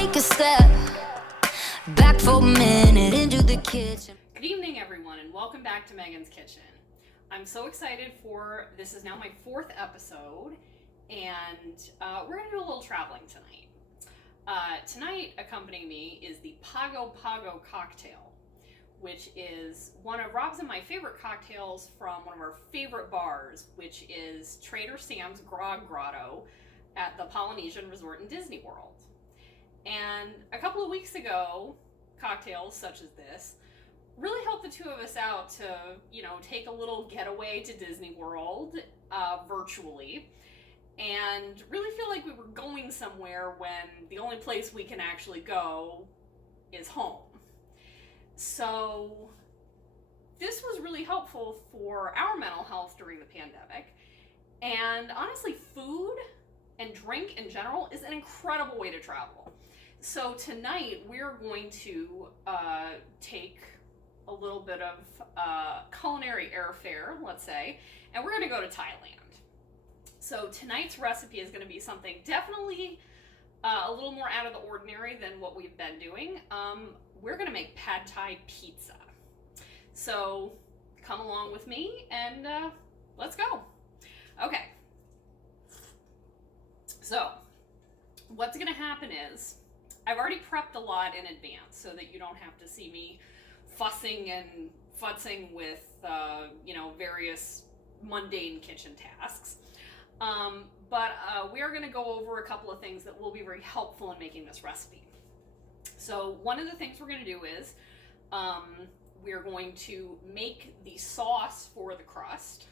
take a step back for a minute into the kitchen. Good evening, everyone, and welcome back to Meghan's Kitchen. I'm so excited for this is now my 4th episode, and we're going to do a little traveling tonight. Tonight, accompanying me is the Pago Pago cocktail, which is one of Rob's and my favorite cocktails from one of our favorite bars, which is Trader Sam's Grog Grotto at the Polynesian Resort in Disney World. And a couple of weeks ago, cocktails such as this really helped the two of us out to, take a little getaway to Disney World virtually, and really feel like we were going somewhere when the only place we can actually go is home. So this was really helpful for our mental health during the pandemic. And honestly, food and drink in general is an incredible way to travel. So tonight we're going to take a little bit of culinary airfare, let's say, and we're going to go to Thailand. So tonight's recipe is going to be something definitely a little more out of the ordinary than what we've been doing. We're going to make pad thai pizza. So come along with me and let's go. Okay. So what's going to happen is I've already prepped a lot in advance so that you don't have to see me fussing and futzing with, various mundane kitchen tasks. But we are going to go over a couple of things that will be very helpful in making this recipe. So one of the things we're going to do is we're going to make the sauce for the crust.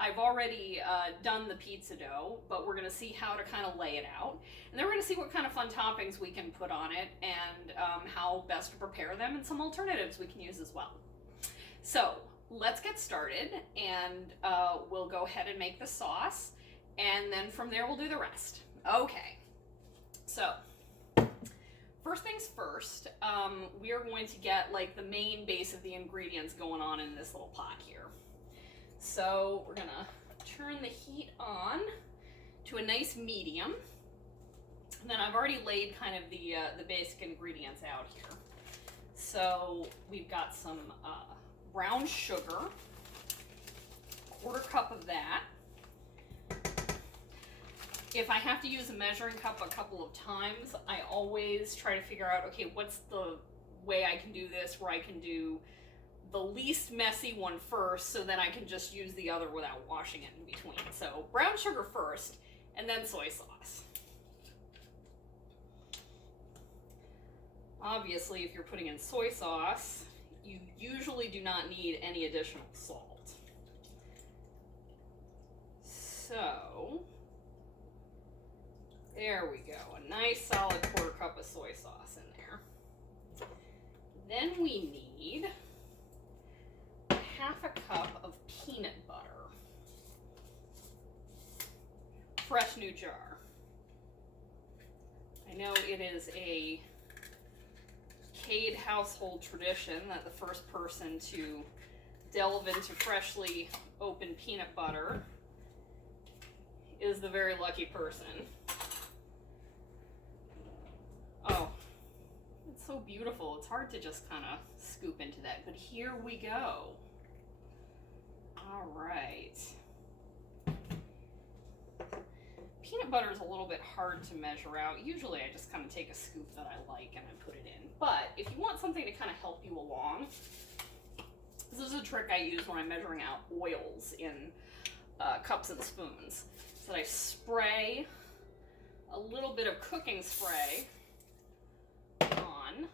I've already done the pizza dough, but we're going to see how to kind of lay it out. And then we're going to see what kind of fun toppings we can put on it and how best to prepare them and some alternatives we can use as well. So let's get started, and we'll go ahead and make the sauce. And then from there, we'll do the rest. Okay. So first things first, we are going to get like the main base of the ingredients going on in this little pot here. So we're gonna turn the heat on to a nice medium. And then I've already laid kind of the basic ingredients out here. So we've got some brown sugar, 1/4 cup of that. If I have to use a measuring cup a couple of times, I always try to figure out, okay, what's the way I can do this where I can do the least messy one first, so then I can just use the other without washing it in between. So brown sugar first, and then soy sauce. Obviously, if you're putting in soy sauce, you usually do not need any additional salt. So there we go, a nice solid 1/4 cup of soy sauce in there. Then we need 1/2 cup of peanut butter. Fresh new jar. I know it is a Cade household tradition that the first person to delve into freshly opened peanut butter is the very lucky person. Oh, it's so beautiful. It's hard to just kind of scoop into that, but here we go. All right. Peanut butter is a little bit hard to measure out. Usually I just kind of take a scoop that I like and I put it in. But if you want something to kind of help you along, this is a trick I use when I'm measuring out oils in cups and spoons. So that I spray a little bit of cooking spray on,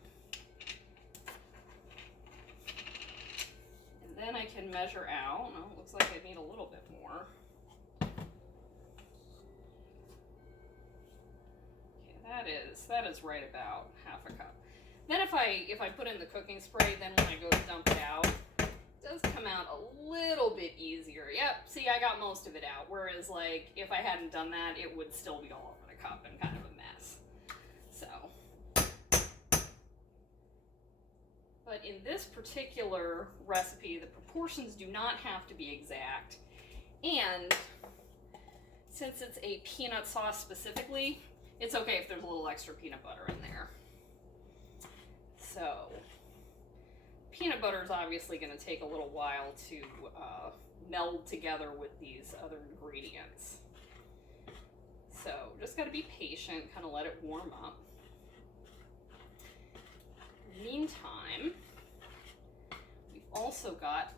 and then I can measure out. Oh, looks like I need a little bit more. Okay, that is right about 1/2 cup. Then if I put in the cooking spray, then when I go to dump it out, it does come out a little bit easier. Yep, see, I got most of it out. Whereas like if I hadn't done that, it would still be all over the cup and kind of a mess. So, but in this particular recipe, the proportions do not have to be exact. And since it's a peanut sauce specifically, It's okay if there's a little extra peanut butter in there. So, peanut butter is obviously going to take a little while to meld together with these other ingredients. So, just got to be patient, kind of let it warm up. Meantime, we've also got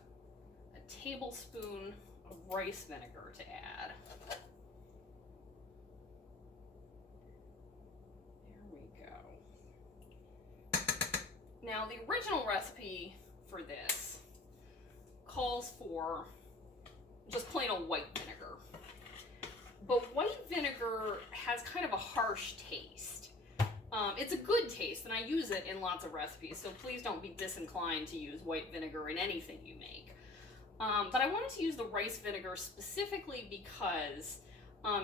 a tablespoon of rice vinegar to add. There we go. Now, the original recipe for this calls for just plain old white vinegar. But white vinegar has kind of a harsh taste. It's a good taste, and I use it in lots of recipes, so please don't be disinclined to use white vinegar in anything you make. But I wanted to use the rice vinegar specifically because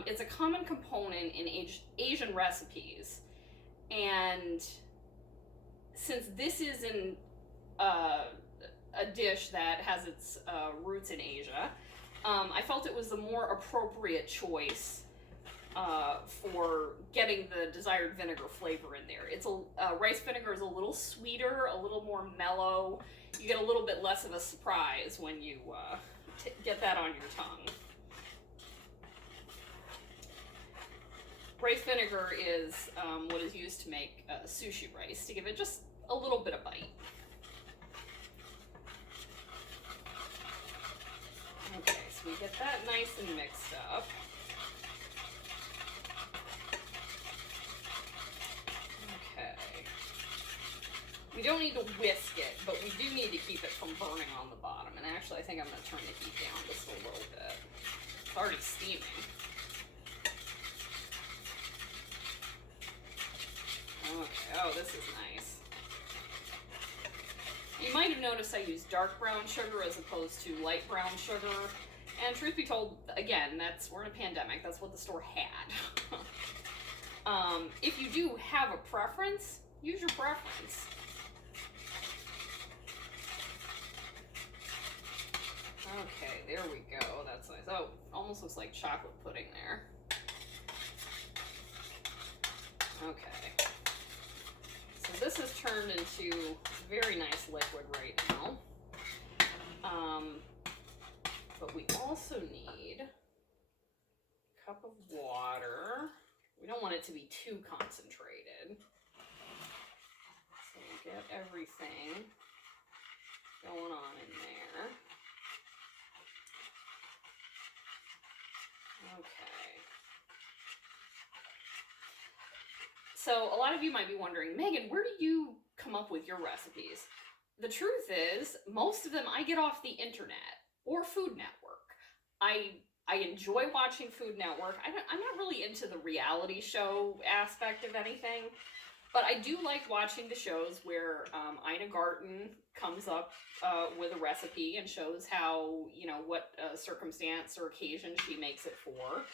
it's a common component in Asian recipes, and since this is a dish that has its roots in Asia, I felt it was the more appropriate choice for getting the desired vinegar flavor in there. It's rice vinegar is a little sweeter, a little more mellow. You get a little bit less of a surprise when you get that on your tongue. Rice vinegar is what is used to make sushi rice, to give it just a little bit of bite. Okay, so we get that nice and mixed up. We don't need to whisk it, but we do need to keep it from burning on the bottom. And actually, I think I'm going to turn the heat down just a little bit. It's already steaming. Okay, oh, this is nice. You might have noticed I used dark brown sugar as opposed to light brown sugar. And truth be told, again, we're in a pandemic. That's what the store had. If you do have a preference, use your preference. Okay, there we go. That's nice. Oh, almost looks like chocolate pudding there. Okay. So this has turned into very nice liquid right now. But we also need a cup of water. We don't want it to be too concentrated. So we get everything going on in there. Okay. So a lot of you might be wondering, Megan, where do you come up with your recipes? The truth is, most of them I get off the internet or Food Network. I enjoy watching Food Network. I'm not really into the reality show aspect of anything, but I do like watching the shows where Ina Garten comes up with a recipe and shows how, what circumstance or occasion she makes it for.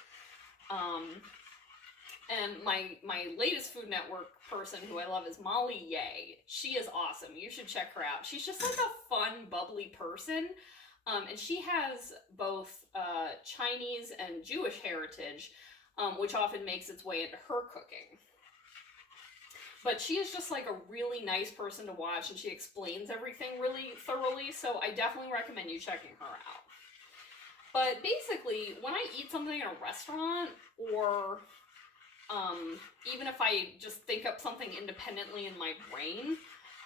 And my latest Food Network person who I love is Molly Ye. She is awesome. You should check her out. She's just like a fun, bubbly person. And she has both Chinese and Jewish heritage, which often makes its way into her cooking. But she is just like a really nice person to watch, and she explains everything really thoroughly, so I definitely recommend you checking her out. But basically, when I eat something in a restaurant, or even if I just think up something independently in my brain,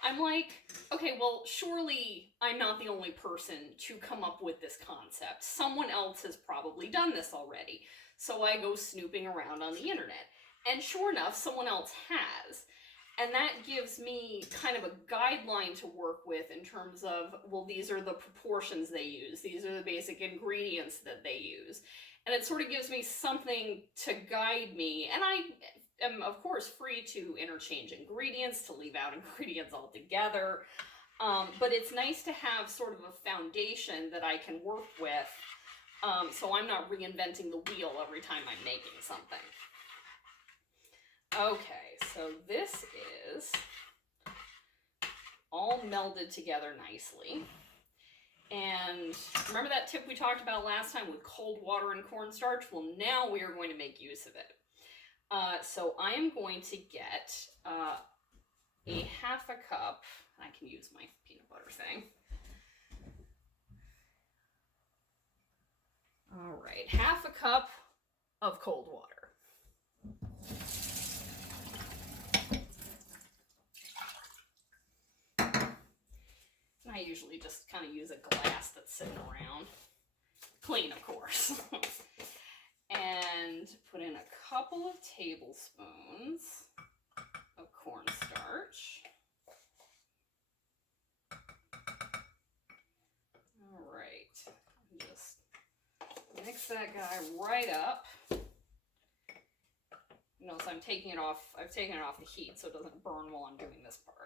I'm like, okay, well, surely I'm not the only person to come up with this concept. Someone else has probably done this already. So I go snooping around on the internet. And sure enough, someone else has. And that gives me kind of a guideline to work with in terms of, well, these are the proportions they use. These are the basic ingredients that they use. And it sort of gives me something to guide me. And I am, of course, free to interchange ingredients, to leave out ingredients altogether. But it's nice to have sort of a foundation that I can work with, so I'm not reinventing the wheel every time I'm making something. Okay, so this is all melded together nicely. And remember that tip we talked about last time with cold water and cornstarch? Well, now we are going to make use of it. So I am going to get a half a cup. I can use my peanut butter thing. All right, half a cup of cold water. And I usually just kind of use a glass that's sitting around. Clean, of course. And put in a couple of tablespoons of cornstarch. All right, just mix that guy right up. Notice I'm taking it off. I've taken it off the heat so it doesn't burn while I'm doing this part.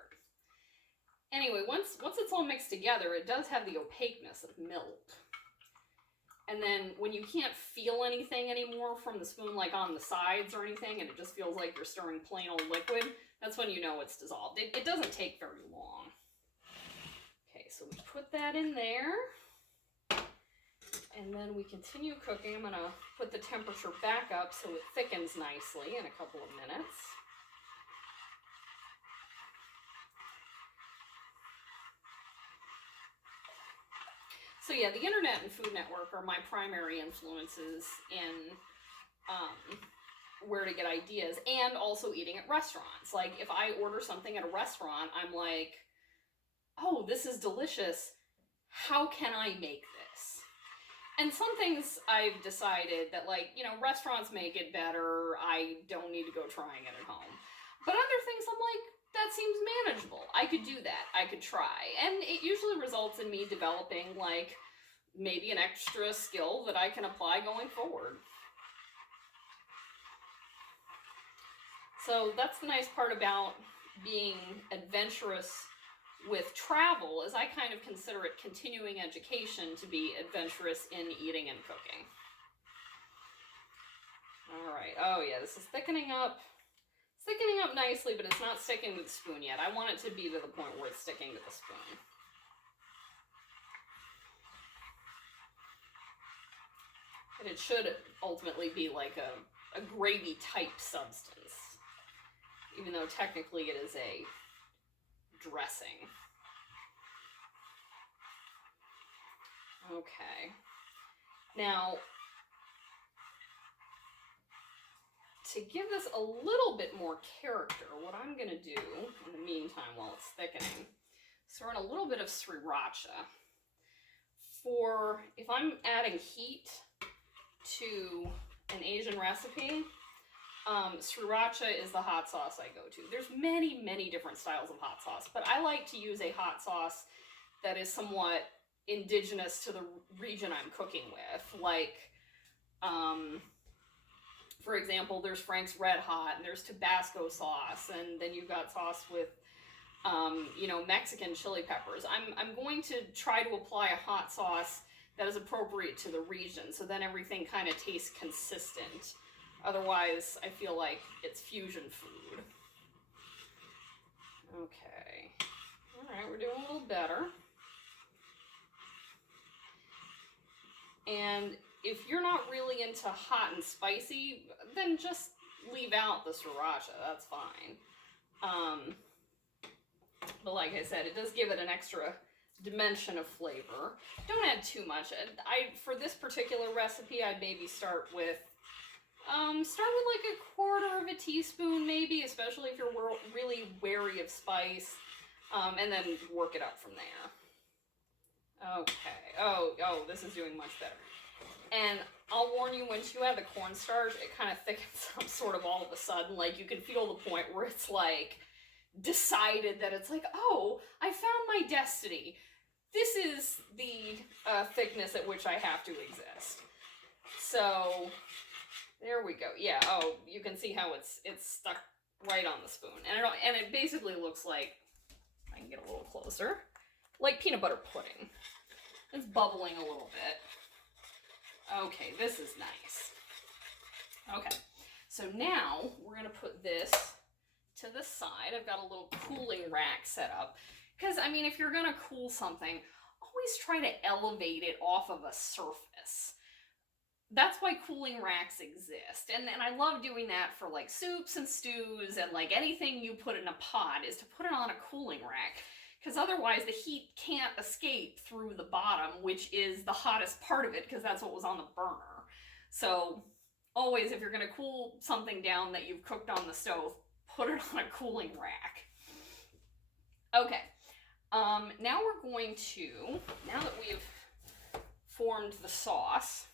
Anyway, once it's all mixed together, it does have the opaqueness of milk. And then when you can't feel anything anymore from the spoon, like on the sides or anything, and it just feels like you're stirring plain old liquid, that's when you know it's dissolved. It doesn't take very long. Okay, so we put that in there. And then we continue cooking. I'm going to put the temperature back up so it thickens nicely in a couple of minutes. So yeah, the internet and Food Network are my primary influences in where to get ideas, and also eating at restaurants. Like if I order something at a restaurant, I'm like, oh, this is delicious. How can I make this? And some things I've decided that, like, you know, restaurants make it better. I don't need to go trying it at home. But other things I'm like, that seems manageable. I could do that. I could try. And it usually results in me developing, like, maybe an extra skill that I can apply going forward. So that's the nice part about being adventurous with travel, is I kind of consider it continuing education to be adventurous in eating and cooking. All right. Oh yeah, this is thickening up. It's thickening up nicely, but it's not sticking to the spoon yet. I want it to be to the point where it's sticking to the spoon. And it should ultimately be like a gravy type substance, even though technically it is a dressing. Okay. Now, to give this a little bit more character, what I'm going to do in the meantime while it's thickening, throw in a little bit of sriracha. For if I'm adding heat to an Asian recipe, sriracha is the hot sauce I go to. There's many, many different styles of hot sauce, but I like to use a hot sauce that is somewhat indigenous to the region I'm cooking with. Like, for example, there's Frank's Red Hot, and there's Tabasco sauce, and then you've got sauce with, you know, Mexican chili peppers. I'm going to try to apply a hot sauce that is appropriate to the region, so then everything kind of tastes consistent. Otherwise, I feel like it's fusion food. Okay. All right, we're doing a little better. And if you're not really into hot and spicy, then just leave out the sriracha. That's fine. But like I said, it does give it an extra dimension of flavor. Don't add too much. For this particular recipe, I'd maybe start with like a quarter of a teaspoon, maybe, especially if you're really wary of spice, and then work it up from there. Okay. Oh, this is doing much better. And I'll warn you, once you add the cornstarch, it kind of thickens up sort of all of a sudden. Like, you can feel the point where it's like decided that it's like, oh, I found my destiny. This is the thickness at which I have to exist. So there we go. Yeah. Oh, you can see how it's stuck right on the spoon, and it basically looks like, I can get a little closer, like peanut butter pudding. It's bubbling a little bit. Okay, this is nice. Okay, so now we're gonna put this to the side. I've got a little cooling rack set up, because I mean, if you're gonna cool something, always try to elevate it off of a surface. that's why cooling racks exist. And I love doing that for like soups and stews and like anything you put in a pot is to put it on a cooling rack. Because otherwise the heat can't escape through the bottom, which is the hottest part of it, because that's what was on the burner. So always, if you're going to cool something down that you've cooked on the stove, put it on a cooling rack. Okay, now we're going to, now that we've formed the sauce,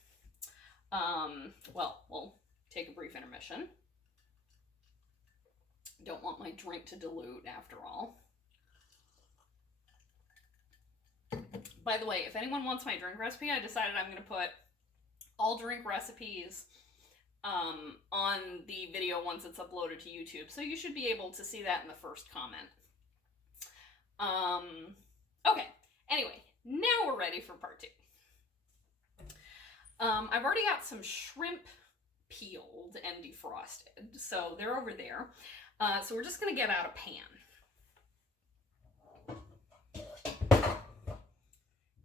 well, we'll take a brief intermission. Don't want my drink to dilute after all. By the way, if anyone wants my drink recipe, I decided I'm going to put all drink recipes on the video once it's uploaded to YouTube. So you should be able to see that in the first comment. Okay, anyway, now we're ready for part 2. I've already got some shrimp peeled and defrosted, so they're over there. So we're just going to get out a pan.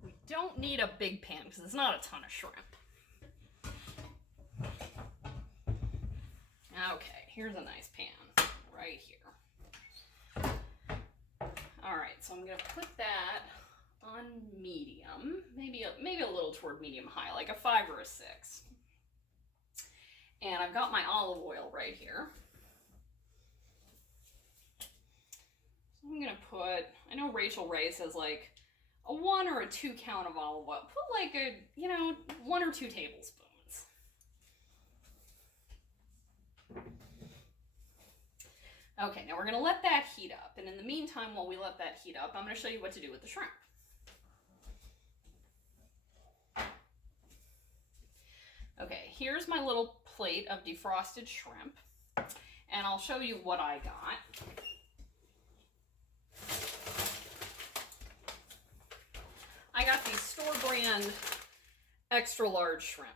We don't need a big pan because it's not a ton of shrimp. Okay, here's a nice pan right here. All right, so I'm going to put that on medium, maybe a little toward medium high, like a 5 or a 6. And I've got my olive oil right here. So I'm going to put, I know Rachel Ray says like a 1 or a 2 count of olive oil. Put like a, 1 or 2 tablespoons. Okay, now we're going to let that heat up. And in the meantime, while we let that heat up, I'm going to show you what to do with the shrimp. Okay, here's my little plate of defrosted shrimp. And I'll show you what I got. I got these store brand extra large shrimp.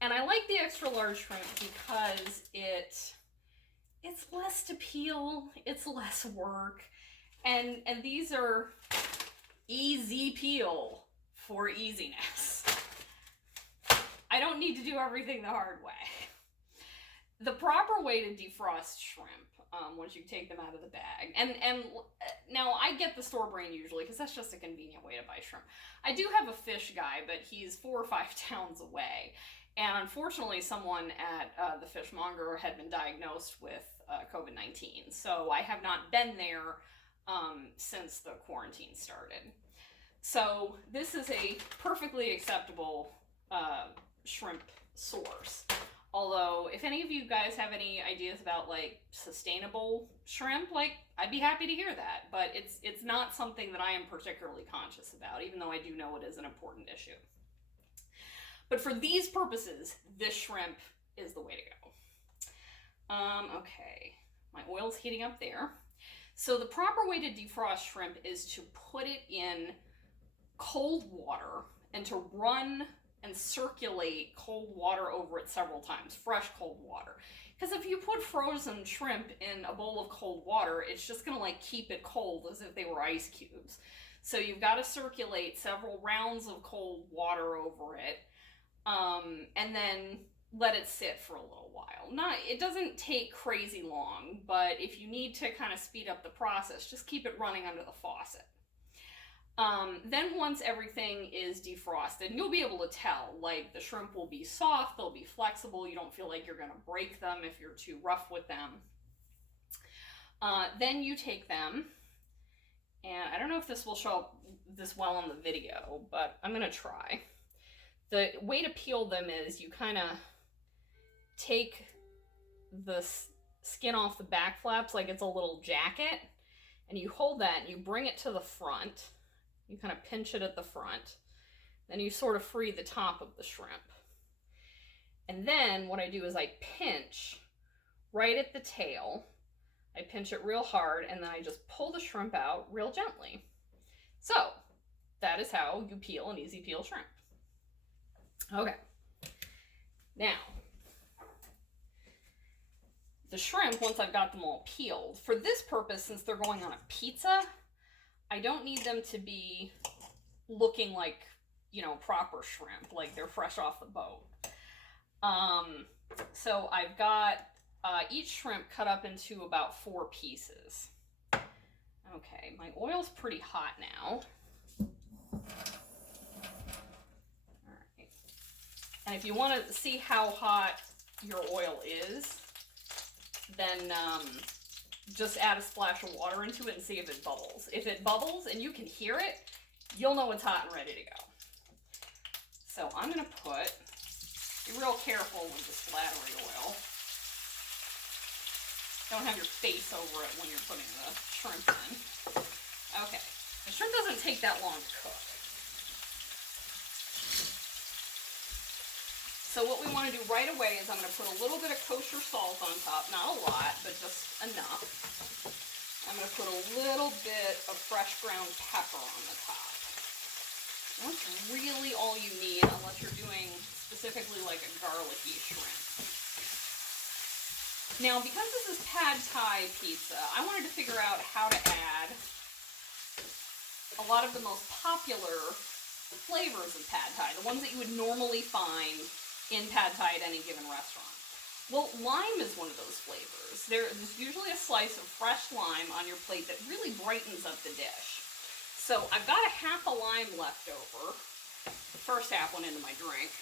And I like the extra large shrimp because it's less to peel, it's less work, and these are easy peel for easiness. I don't need to do everything the hard way. The proper way to defrost shrimp, once you take them out of the bag, and now I get the store brand usually because that's just a convenient way to buy shrimp. I do have a fish guy, but he's 4 or 5 towns away. And unfortunately, someone at the fishmonger had been diagnosed with COVID-19. So I have not been there since the quarantine started. So this is a perfectly acceptable shrimp source. Although, if any of you guys have any ideas about like sustainable shrimp, like I'd be happy to hear that. But it's not something that I am particularly conscious about, even though I do know it is an important issue. But for these purposes, this shrimp is the way to go. Okay, my oil's heating up there. So the proper way to defrost shrimp is to put it in cold water and to run and circulate cold water over it several times, fresh cold water. Because if you put frozen shrimp in a bowl of cold water, it's just gonna like keep it cold as if they were ice cubes. So you've got to circulate several rounds of cold water over it. And then let it sit for a little while. It doesn't take crazy long, but if you need to kind of speed up the process, just keep it running under the faucet. Then once everything is defrosted, you'll be able to tell, like the shrimp will be soft, they'll be flexible, you don't feel like you're going to break them if you're too rough with them. Then you take them, and I don't know if this will show up this well on the video, but I'm going to try. The way to peel them is you kind of take the skin off the back flaps like it's a little jacket, and you hold that and you bring it to the front. You kind of pinch it at the front. Then you sort of free the top of the shrimp. And then what I do is I pinch right at the tail. I pinch it real hard, and then I just pull the shrimp out real gently. So that is how you peel an easy peel shrimp. Okay, now, the shrimp, once I've got them all peeled, for this purpose, since they're going on a pizza, I don't need them to be looking like, proper shrimp, like they're fresh off the boat. So I've got each shrimp cut up into about 4 pieces. Okay, my oil's pretty hot now. Alright. And if you want to see how hot your oil is, then just add a splash of water into it and see if it bubbles. If it bubbles and you can hear it, you'll know it's hot and ready to go. So I'm going to be real careful with the splattery oil. Don't have your face over it when you're putting the shrimp in. Okay, the shrimp doesn't take that long to cook. So what we want to do right away is I'm going to put a little bit of kosher salt on top. Not a lot, but just enough. I'm going to put a little bit of fresh ground pepper on the top. That's really all you need unless you're doing specifically like a garlicky shrimp. Now, because this is pad thai pizza, I wanted to figure out how to add a lot of the most popular flavors of pad thai, the ones that you would normally find in pad thai at any given restaurant. Well, lime is one of those flavors. There's usually a slice of fresh lime on your plate that really brightens up the dish. So I've got a half a lime left over. The first half went into my drink.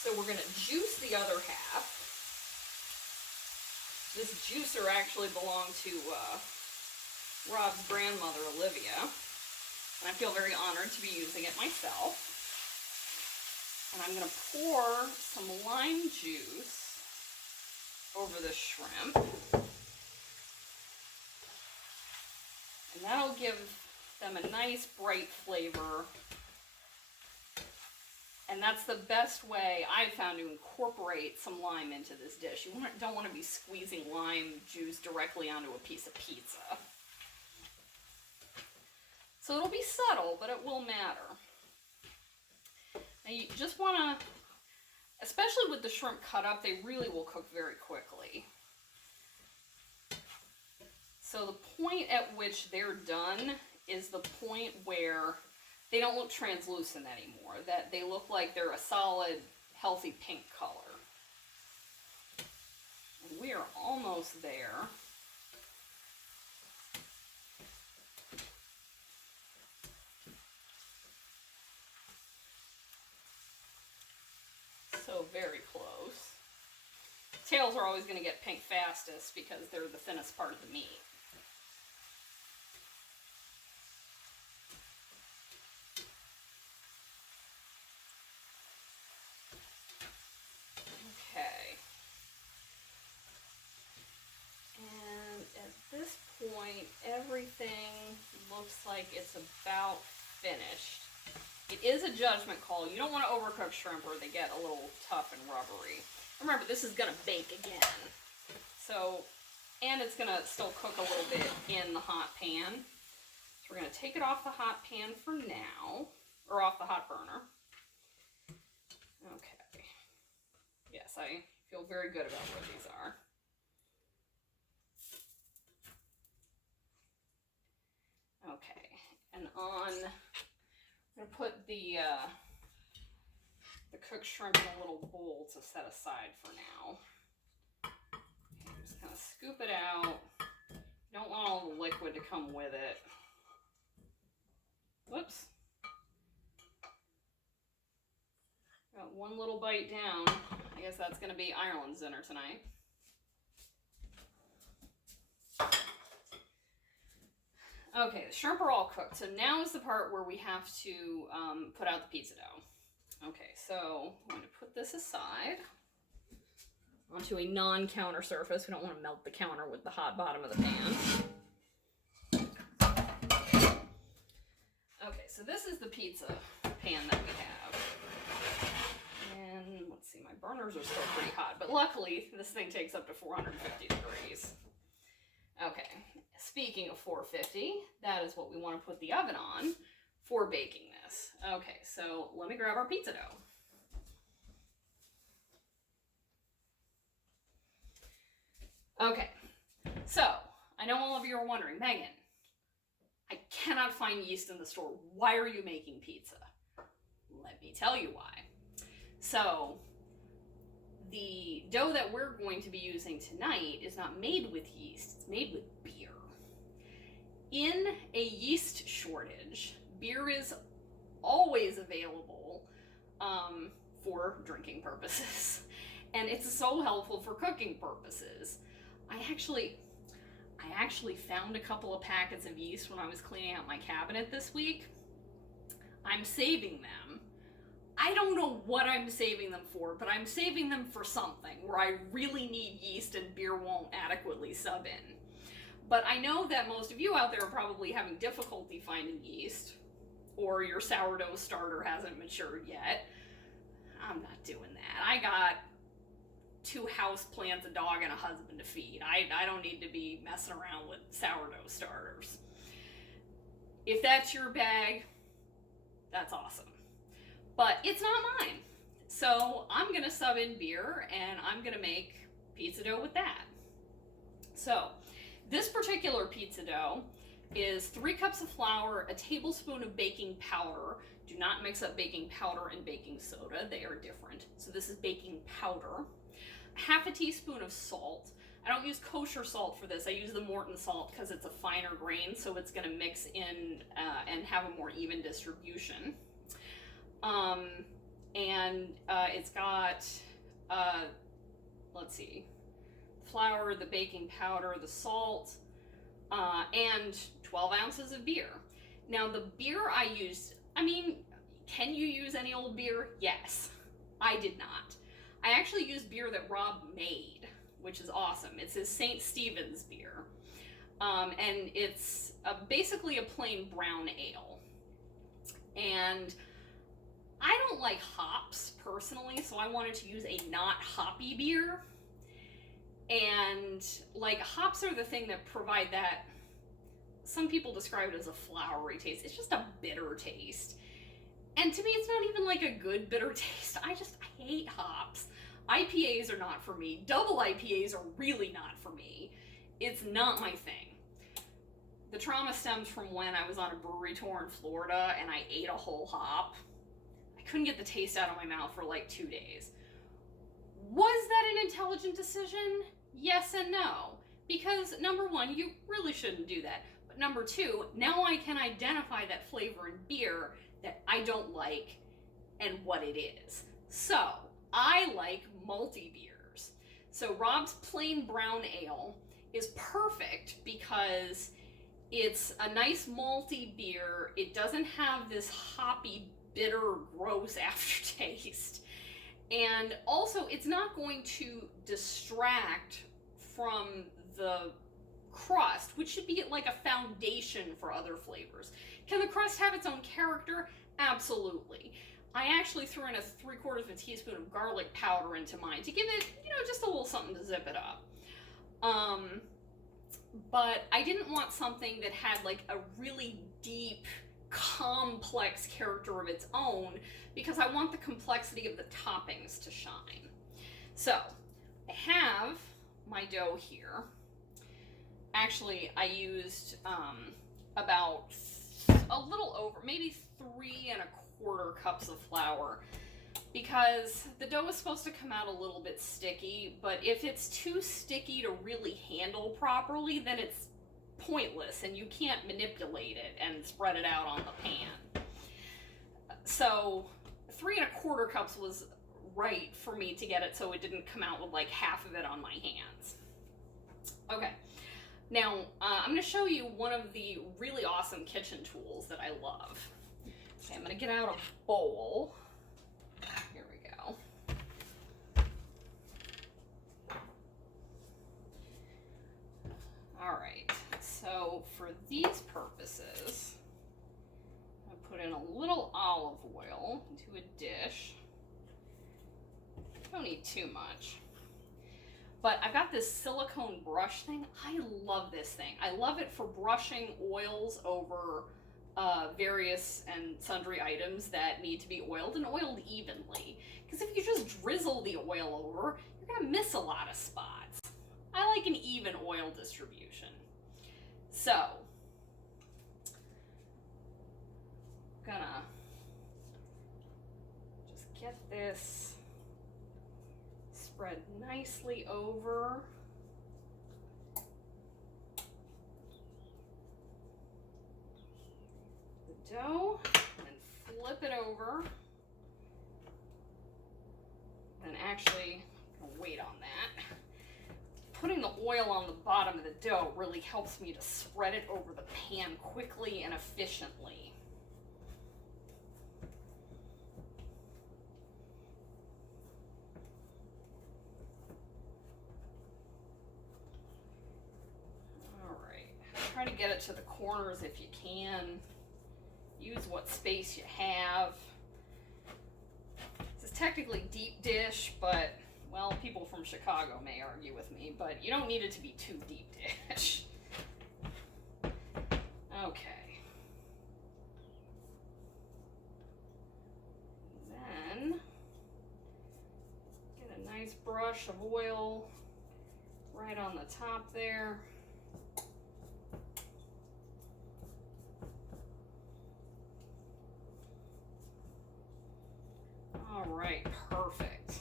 So we're going to juice the other half. This juicer actually belonged to Rob's grandmother, Olivia, and I feel very honored to be using it myself. And I'm going to pour some lime juice over the shrimp. And that'll give them a nice bright flavor. And that's the best way I've found to incorporate some lime into this dish. You don't want to be squeezing lime juice directly onto a piece of pizza. So it'll be subtle, but it will matter. Now you just want to, especially with the shrimp cut up, they really will cook very quickly. So the point at which they're done is the point where they don't look translucent anymore, that they look like they're a solid, healthy pink color. And we are almost there. So very close. Tails are always going to get pink fastest because they're the thinnest part of the meat. Okay. And at this point, everything looks like it's about finished. It is a judgment call. You don't want to overcook shrimp or they get a little tough and rubbery. Remember, this is going to bake again. So, and it's going to still cook a little bit in the hot pan. So we're going to take it off the hot pan for now, or off the hot burner. Okay. Yes, I feel very good about where these are. Okay, and I'm going to put the cooked shrimp in a little bowl to set aside for now. Okay, I'm just going to scoop it out. You don't want all the liquid to come with it. Whoops. Got one little bite down. I guess that's going to be Ireland's dinner tonight. Okay, the shrimp are all cooked. So now is the part where we have to put out the pizza dough. Okay, so I'm going to put this aside onto a non-counter surface. We don't want to melt the counter with the hot bottom of the pan. Okay, so this is the pizza pan that we have. And let's see, my burners are still pretty hot, but luckily this thing takes up to 450 degrees. Okay, speaking of 450, that is what we want to put the oven on for baking this. Okay, so let me grab our pizza dough. Okay, so I know all of you are wondering, Megan, I cannot find yeast in the store. Why are you making pizza? Let me tell you why. So the dough that we're going to be using tonight is not made with yeast, it's made with beer. In a yeast shortage, beer is always available for drinking purposes. And it's so helpful for cooking purposes. I actually found a couple of packets of yeast when I was cleaning out my cabinet this week. I'm saving them. I don't know what I'm saving them for, but I'm saving them for something where I really need yeast and beer won't adequately sub in. But I know that most of you out there are probably having difficulty finding yeast, or your sourdough starter hasn't matured yet. I'm not doing that. I got 2 house plants, a dog, and a husband to feed. I don't need to be messing around with sourdough starters. If that's your bag, that's awesome. But it's not mine. So I'm gonna sub in beer and I'm gonna make pizza dough with that. So this particular pizza dough is 3 cups of flour, a tablespoon of baking powder. Do not mix up baking powder and baking soda. They are different. So this is baking powder. Half a teaspoon of salt. I don't use kosher salt for this. I use the Morton salt because it's a finer grain, so it's going to mix in and have a more even distribution. It's got, let's see, flour, the baking powder, the salt, and 12 ounces of beer. Now the beer I used, can you use any old beer? Yes. I did not. I actually used beer that Rob made, which is awesome. It's his St. Stephen's beer. And it's basically a plain brown ale. And I don't like hops personally, so I wanted to use a not hoppy beer. And like hops are the thing that provide that, some people describe it as a flowery taste. It's just a bitter taste. And to me, it's not even like a good bitter taste. I hate hops. IPAs are not for me. Double IPAs are really not for me. It's not my thing. The trauma stems from when I was on a brewery tour in Florida and I ate a whole hop. I couldn't get the taste out of my mouth for like 2 days. Was that an intelligent decision? Yes and no. Because number one, you really shouldn't do that. But number two, now I can identify that flavor in beer that I don't like and what it is. So I like malty beers. So Rob's plain brown ale is perfect because it's a nice malty beer. It doesn't have this hoppy, bitter, gross aftertaste. And also, it's not going to distract from the crust, which should be like a foundation for other flavors. Can the crust have its own character? Absolutely. I actually threw in a 3/4 teaspoon of garlic powder into mine to give it, just a little something to zip it up. But I didn't want something that had like a really deep, complex character of its own because I want the complexity of the toppings to shine. So I have my dough here. Actually, I used about a little over, maybe 3¼ cups of flour because the dough is supposed to come out a little bit sticky, but if it's too sticky to really handle properly, then it's pointless and you can't manipulate it and spread it out on the pan. So 3¼ cups was right for me to get it so it didn't come out with like half of it on my hands. Okay, now I'm going to show you one of the really awesome kitchen tools that I love. Okay, I'm going to get out a bowl. Here we go. All right, so for these purposes, I'm going to put in a little olive oil into a dish. Don't need too much. But I've got this silicone brush thing. I love this thing. I love it for brushing oils over various and sundry items that need to be oiled and oiled evenly. Because if you just drizzle the oil over, you're going to miss a lot of spots. I like an even oil distribution. So, I'm gonna just get this spread nicely over. The dough, and flip it over. And actually, wait on that. Putting the oil on the bottom of the dough really helps me to spread it over the pan quickly and efficiently. All right, try to get it to the corners if you can. Use what space you have. This is technically deep dish, but well, people from Chicago may argue with me, but you don't need it to be too deep dish. Okay. Then, get a nice brush of oil right on the top there. All right, perfect.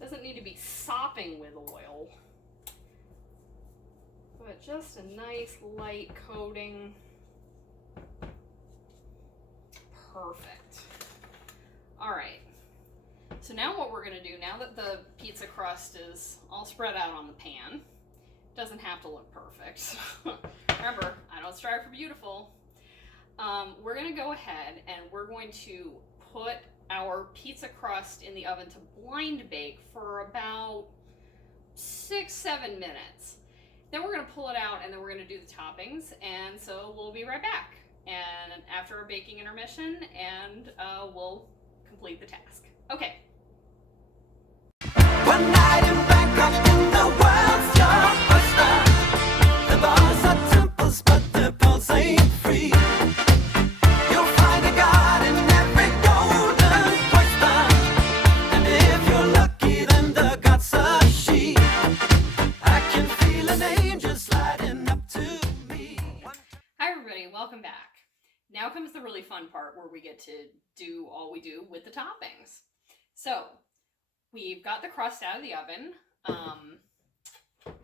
Doesn't need to be sopping with oil, but just a nice light coating. Perfect. All right. So now what we're going to do, now that the pizza crust is all spread out on the pan, doesn't have to look perfect. Remember, I don't strive for beautiful. We're going to go ahead and we're going to put our pizza crust in the oven to blind bake for about 6-7 minutes. Then we're going to pull it out and then we're going to do the toppings, and so we'll be right back and after our baking intermission, and we'll complete the task. Okay. One night in Bangkok and the world's your oyster. The bars are temples, but the pearls ain't free. You'll find a god in every golden oyster, and if you're lucky, then the god's a she. I can feel an angel sliding up to me. Hi everybody, welcome back. Now comes the really fun part where we get to do all we do with the toppings. So, we've got the crust out of the oven.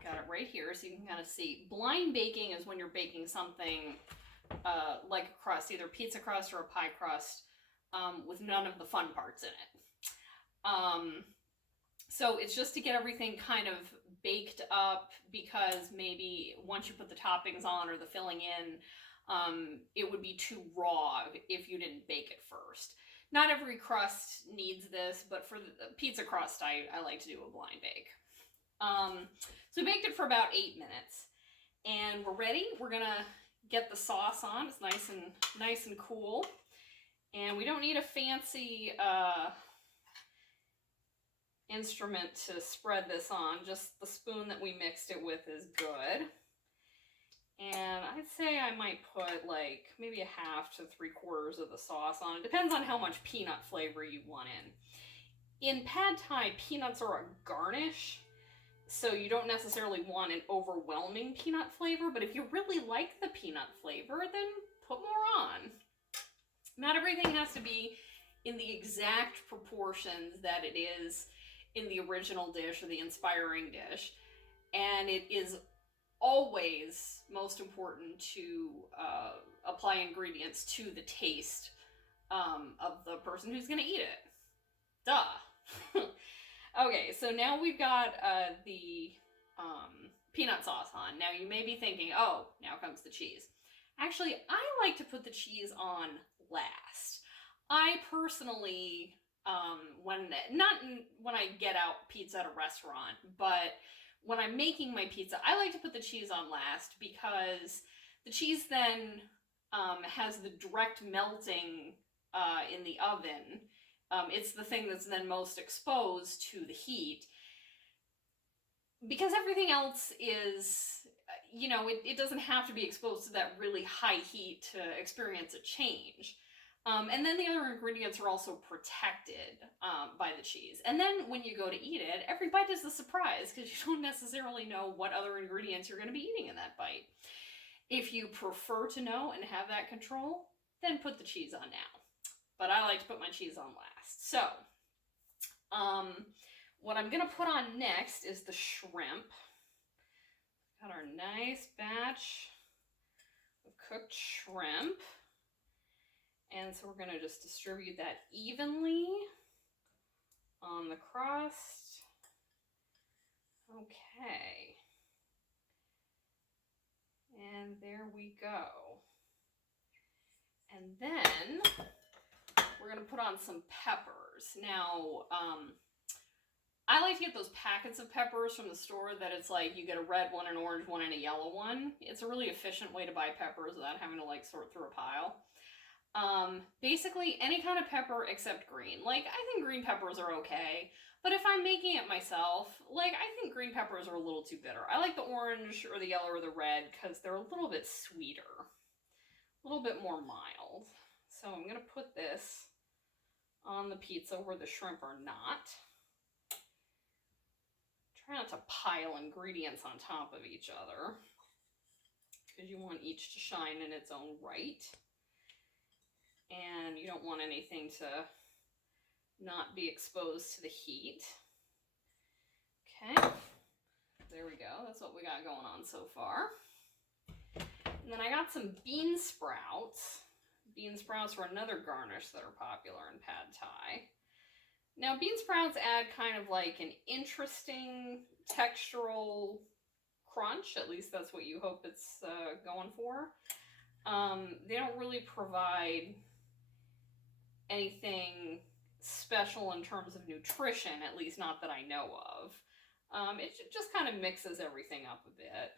Got it right here so you can kind of see. Blind baking is when you're baking something like a crust, either pizza crust or a pie crust, with none of the fun parts in it. So it's just to get everything kind of baked up, because maybe once you put the toppings on or the filling in, it would be too raw if you didn't bake it first. Not every crust needs this, but for the pizza crust, I like to do a blind bake. So we baked it for about 8 minutes, and we're ready. We're gonna get the sauce on. It's nice and cool, and we don't need a fancy instrument to spread this on. Just the spoon that we mixed it with is good. And I'd say I might put like maybe 1/2 to 3/4 of the sauce on. It depends on how much peanut flavor you want in. In pad thai, peanuts are a garnish, so you don't necessarily want an overwhelming peanut flavor, but if you really like the peanut flavor, then put more on. Not everything has to be in the exact proportions that it is in the original dish or the inspiring dish, and it is always most important to apply ingredients to the taste of the person who's going to eat it. Duh. Okay, so now we've got the peanut sauce on. Now you may be thinking, oh, now comes the cheese. Actually, I like to put the cheese on last. I personally, when I get out pizza at a restaurant, but when I'm making my pizza, I like to put the cheese on last, because the cheese then has the direct melting in the oven. It's the thing that's then most exposed to the heat, because everything else is, it doesn't have to be exposed to that really high heat to experience a change. And then the other ingredients are also protected by the cheese. And then when you go to eat it, every bite is a surprise, because you don't necessarily know what other ingredients you're going to be eating in that bite. If you prefer to know and have that control, then put the cheese on now. But I like to put my cheese on last. So, what I'm gonna put on next is the shrimp. Got our nice batch of cooked shrimp. And so we're gonna just distribute that evenly on the crust. Okay. And there we go. And then we're gonna put on some peppers. Now, I like to get those packets of peppers from the store that it's like you get a red one, an orange one, and a yellow one. It's a really efficient way to buy peppers without having to like sort through a pile. Basically any kind of pepper except green. Like, I think green peppers are okay, but if I'm making it myself, like, I think green peppers are a little too bitter. I like the orange or the yellow or the red because they're a little bit sweeter, a little bit more mild. So I'm gonna put this on the pizza where the shrimp are not. Try not to pile ingredients on top of each other because you want each to shine in its own right. And you don't want anything to not be exposed to the heat. Okay, there we go. That's what we got going on so far. And then I got some bean sprouts. Bean sprouts are another garnish that are popular in pad thai. Now, bean sprouts add kind of like an interesting textural crunch. At least that's what you hope it's going for. They don't really provide anything special in terms of nutrition, at least not that I know of. It just kind of mixes everything up a bit.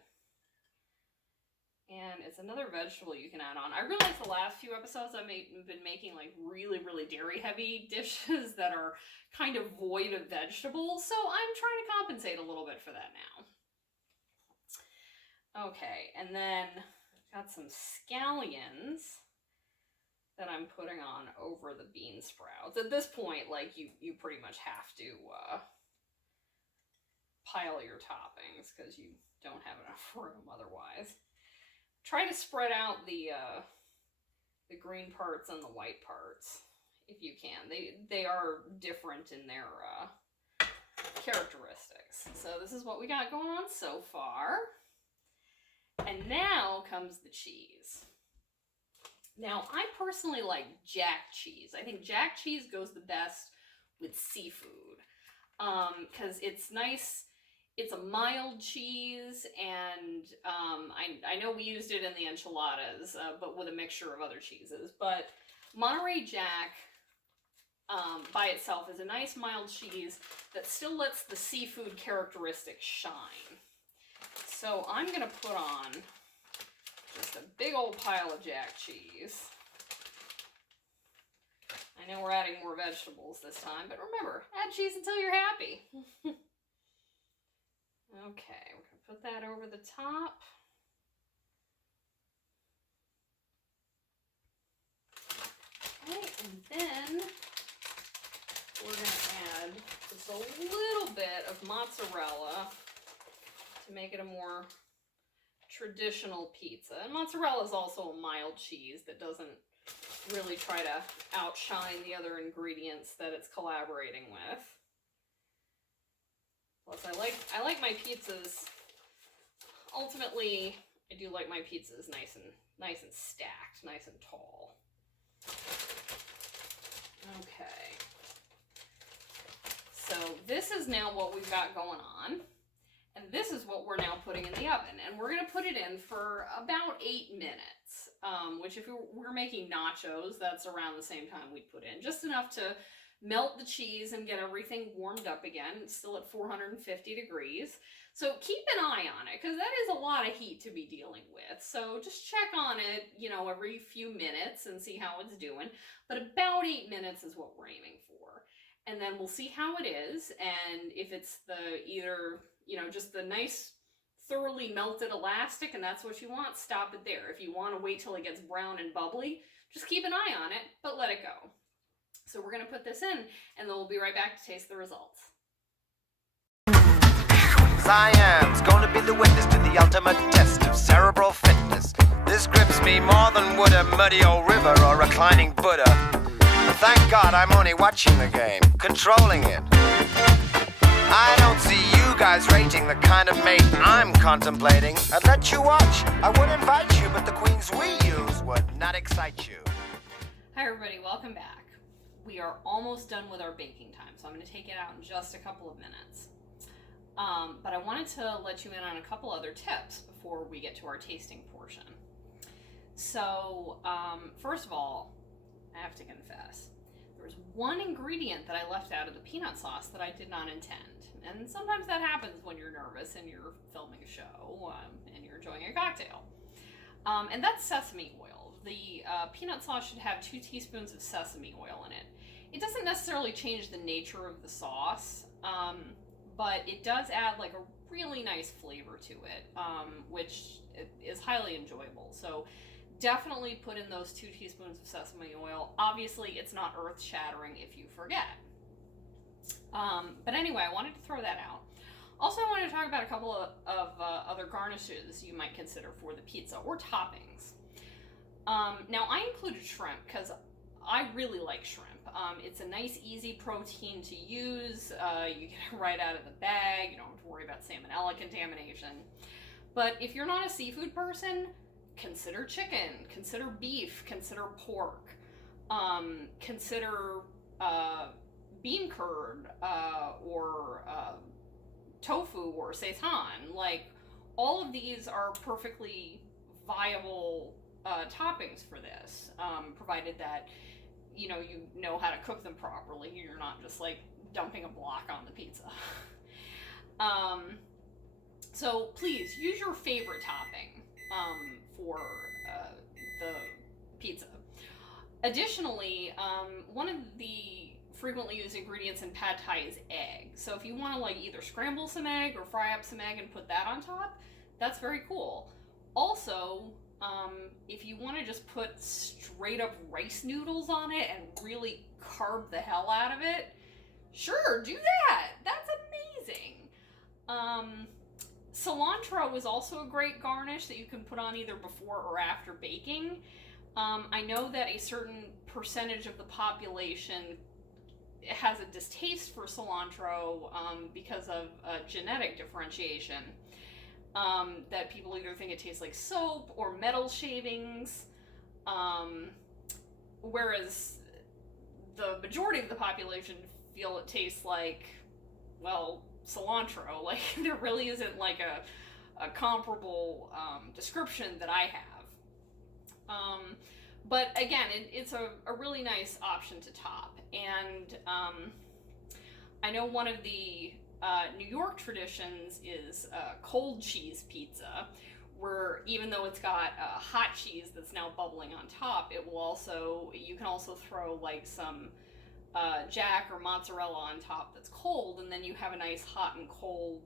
And it's another vegetable you can add on. I realize the last few episodes I've been making like really, really dairy heavy dishes that are kind of void of vegetables, so I'm trying to compensate a little bit for that now. Okay, and then got some scallions that I'm putting on over the bean sprouts. At this point, like, you pretty much have to pile your toppings because you don't have enough room otherwise. Try to spread out the green parts and the white parts if you can. They are different in their characteristics. So this is what we got going on so far. And now comes the cheese. Now, I personally like jack cheese. I think jack cheese goes the best with seafood because it's nice. It's a mild cheese, and I know we used it in the enchiladas, but with a mixture of other cheeses. But Monterey Jack by itself is a nice mild cheese that still lets the seafood characteristics shine. So I'm going to put on just a big old pile of jack cheese. I know we're adding more vegetables this time, but remember, add cheese until you're happy. Okay, we're going to put that over the top. Okay, and then we're going to add just a little bit of mozzarella to make it a more traditional pizza. And mozzarella is also a mild cheese that doesn't really try to outshine the other ingredients that it's collaborating with. Plus, I like my pizzas. Ultimately, I do like my pizzas nice and stacked, nice and tall. Okay. So this is now what we've got going on. And this is what we're now putting in the oven. And we're going to put it in for about 8 minutes. Which if we're making nachos, that's around the same time we'd put in. Just enough to melt the cheese and get everything warmed up again. It's still at 450 degrees. So keep an eye on it, because that is a lot of heat to be dealing with. So just check on it, every few minutes and see how it's doing. But about 8 minutes is what we're aiming for. And then we'll see how it is. And if it's either just the nice, thoroughly melted elastic, and that's what you want, stop it there. If you want to wait till it gets brown and bubbly, just keep an eye on it, but let it go. So we're going to put this in, and then we'll be right back to taste the results. I am's gonna be the witness to the ultimate test of cerebral fitness. This grips me more than would a muddy old river or reclining Buddha. Thank God I'm only watching the game, controlling it. I don't see you guys rating the kind of mate I'm contemplating. I'd let you watch, I would invite you, but the queens we use would not excite you. Hi everybody, welcome back. We are almost done with our baking time, so I'm going to take it out in just a couple of minutes. But I wanted to let you in on a couple other tips before we get to our tasting portion. So, first of all, I have to confess, there was one ingredient that I left out of the peanut sauce that I did not intend. And sometimes that happens when you're nervous and you're filming a show and you're enjoying a cocktail. And that's sesame oil. The peanut sauce should have 2 teaspoons of sesame oil in it. It doesn't necessarily change the nature of the sauce, but it does add like a really nice flavor to it, which is highly enjoyable. So definitely put in those 2 teaspoons of sesame oil. Obviously, it's not earth-shattering if you forget. But anyway, I wanted to throw that out. Also, I wanted to talk about a couple of other garnishes you might consider for the pizza, or toppings. Now, I included shrimp because I really like shrimp. It's a nice, easy protein to use. You get it right out of the bag. You don't have to worry about salmonella contamination. But if you're not a seafood person, consider chicken, consider beef, consider pork, consider bean curd, or tofu or seitan. Like, all of these are perfectly viable toppings for this, provided that you know how to cook them properly. You're not just like dumping a block on the pizza. So please use your favorite topping for the pizza. Additionally, one of the frequently used ingredients in pad thai is egg. So if you want to like either scramble some egg or fry up some egg and put that on top, that's very cool. Also, if you want to just put straight up rice noodles on it and really carb the hell out of it, sure, do that. That's amazing. Cilantro is also a great garnish that you can put on either before or after baking. I know that a certain percentage of the population has a distaste for cilantro because of genetic differentiation. That people either think it tastes like soap or metal shavings, whereas the majority of the population feel it tastes like, well, cilantro. Like, there really isn't like a comparable description that I have. But again, it's a really nice option to top. And I know one of the New York traditions is cold cheese pizza, where even though it's got hot cheese that's now bubbling on top, you can also throw like some jack or mozzarella on top that's cold, and then you have a nice hot and cold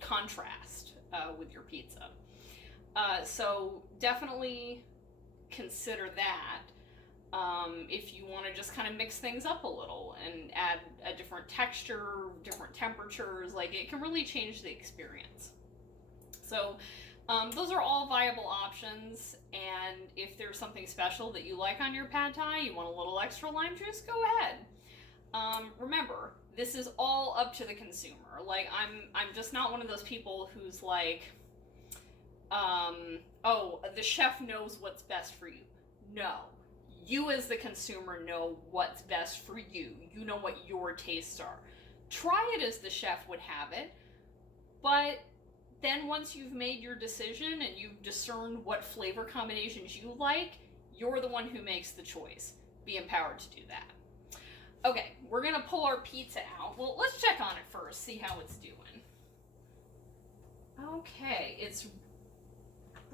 contrast with your pizza. So definitely consider that. If you want to just kind of mix things up a little and add a different texture, different temperatures, like, it can really change the experience. So those are all viable options, and if there's something special that you like on your pad thai, you want a little extra lime juice, go ahead. Remember, this is all up to the consumer. Like, I'm just not one of those people who's like, oh, the chef knows what's best for you. No. You as the consumer know what's best for you. You know what your tastes are. Try it as the chef would have it, but then once you've made your decision and you've discerned what flavor combinations you like, you're the one who makes the choice. Be empowered to do that. Okay, we're gonna pull our pizza out. Well, let's check on it first, see how it's doing. Okay, it's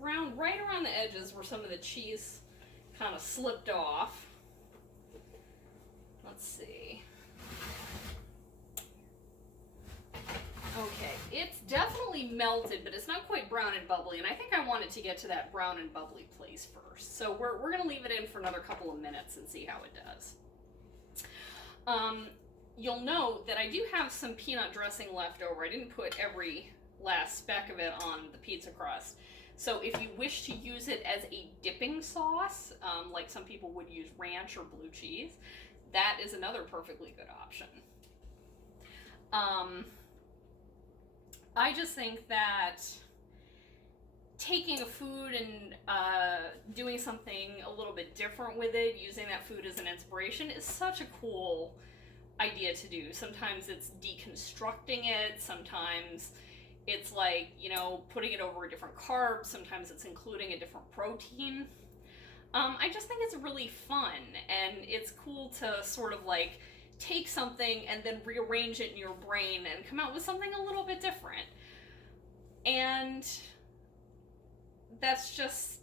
brown right around the edges where some of the cheese kind of slipped off. Let's see. Okay, it's definitely melted, but it's not quite brown and bubbly, and I think I want it to get to that brown and bubbly place first. So we're going to leave it in for another couple of minutes and see how it does. You'll note that I do have some peanut dressing left over. I didn't put every last speck of it on the pizza crust. So if you wish to use it as a dipping sauce, like some people would use ranch or blue cheese, that is another perfectly good option. I just think that taking a food and doing something a little bit different with it, using that food as an inspiration, is such a cool idea to do. Sometimes it's deconstructing it, sometimes it's like, you know, putting it over a different carb, sometimes it's including a different protein. I just think it's really fun, and it's cool to sort of like take something and then rearrange it in your brain and come out with something a little bit different. And that's just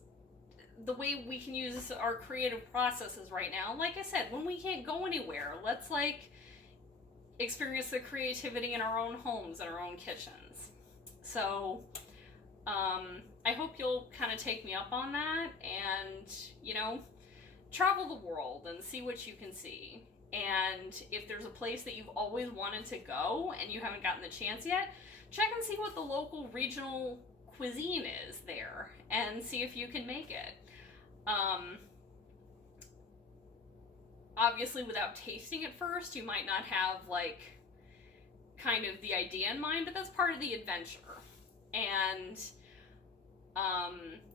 the way we can use our creative processes right now. Like I said, when we can't go anywhere, let's like experience the creativity in our own homes and our own kitchens. So I hope you'll kind of take me up on that and, you know, travel the world and see what you can see. And if there's a place that you've always wanted to go and you haven't gotten the chance yet, check and see what the local regional cuisine is there and see if you can make it. Obviously, without tasting it first, you might not have like kind of the idea in mind, but that's part of the adventure. And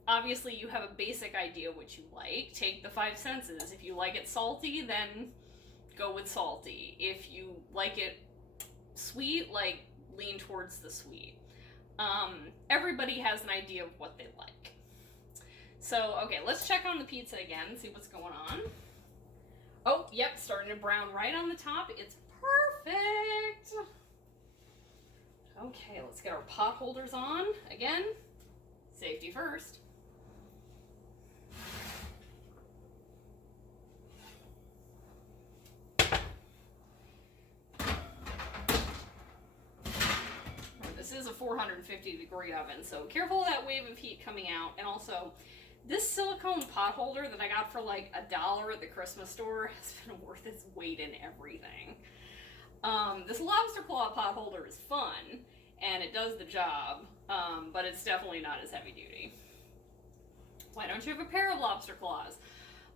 obviously you have a basic idea what you like. Take the 5 senses. If you like it salty, then go with salty. If you like it sweet, like lean towards the sweet. Everybody has an idea of what they like. So, okay, let's check on the pizza again and see what's going on. Oh, yep, starting to brown right on the top. It's perfect. Okay, let's get our pot holders on. Again, safety first. This is a 450 degree oven, so careful of that wave of heat coming out. And also, this silicone pot holder that I got for like $1 at the Christmas store has been worth its weight in everything. This lobster claw pot holder is fun, and it does the job, but it's definitely not as heavy duty. Why don't you have a pair of lobster claws?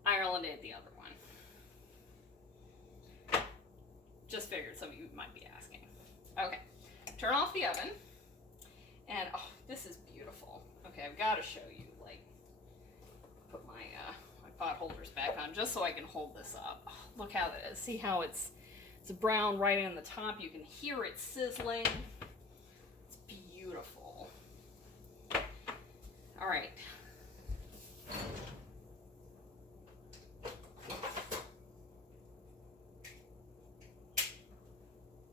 Ireland ate the other one. Just figured some of you might be asking. Okay, turn off the oven, and oh, this is beautiful. Okay, I've got to show you, like, put my pot holders back on just so I can hold this up. Oh, look how that is. See how it's brown right in the top. You can hear it sizzling. It's beautiful. All right.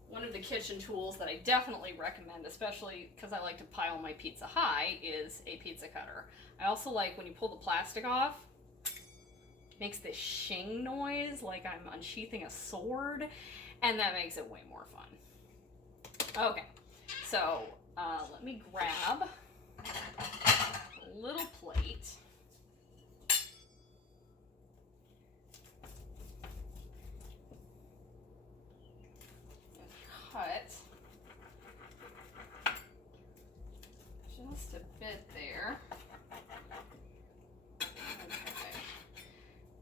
One of the kitchen tools that I definitely recommend, especially because I like to pile my pizza high, is a pizza cutter. I also like when you pull the plastic off, it makes this shing noise like I'm unsheathing a sword, and that makes it way more fun. Okay, so let me grab a little plate. Cut just a bit there. Okay.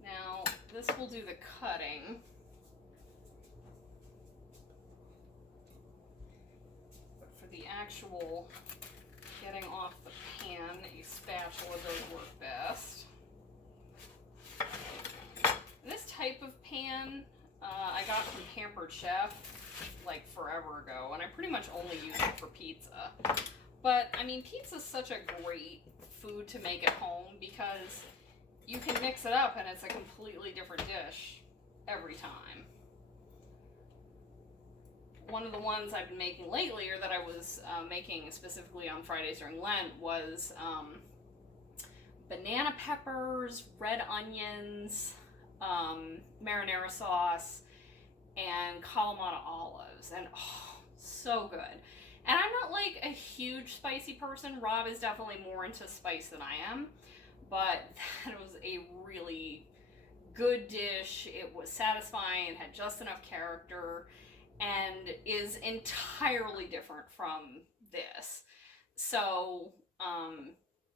Now this will do the cutting. But for the actual getting off the pan, a spatula does work best. This type of pan I got from Pampered Chef like forever ago, and I pretty much only use it for pizza. But I mean, pizza's such a great food to make at home because you can mix it up and it's a completely different dish every time. One of the ones I've been making lately, or that I was making specifically on Fridays during Lent, was banana peppers, red onions, marinara sauce, and Kalamata olives, and oh, so good. And I'm not like a huge spicy person. Rob is definitely more into spice than I am, but that was a really good dish. It was satisfying, it had just enough character, and is entirely different from this. So,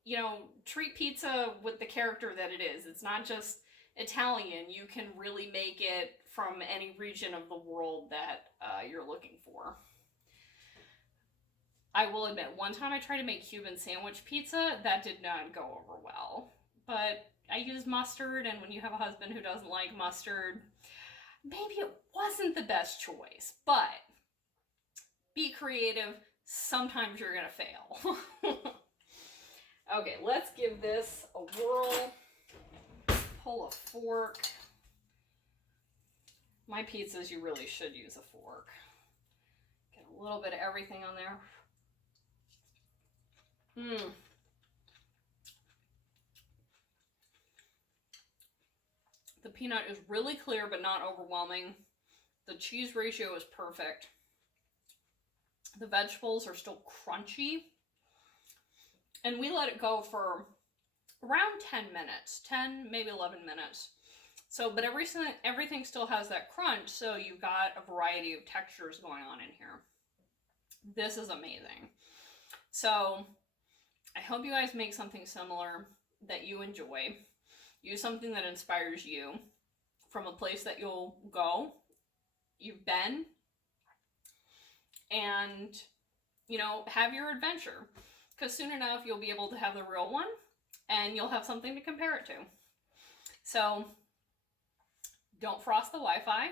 you know, treat pizza with the character that it is. It's not just Italian. You can really make it from any region of the world that you're looking for. I will admit, one time I tried to make Cuban sandwich pizza, that did not go over well. But I used mustard, and when you have a husband who doesn't like mustard, maybe it wasn't the best choice. But be creative. Sometimes you're gonna fail. Okay, let's give this a whirl. Pull a fork. My pizzas, you really should use a fork. Get a little bit of everything on there. The peanut is really clear but not overwhelming. The cheese ratio is perfect. The vegetables are still crunchy. And we let it go for around 10 minutes, 10, maybe 11 minutes. So, but everything still has that crunch, so you've got a variety of textures going on in here. This is amazing. So, I hope you guys make something similar that you enjoy. Use something that inspires you from a place that you'll go, you've been, and, you know, have your adventure. Because soon enough, you'll be able to have the real one, and you'll have something to compare it to. So, don't frost the Wi-Fi,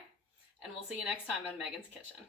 and we'll see you next time on Meghan's Kitchen.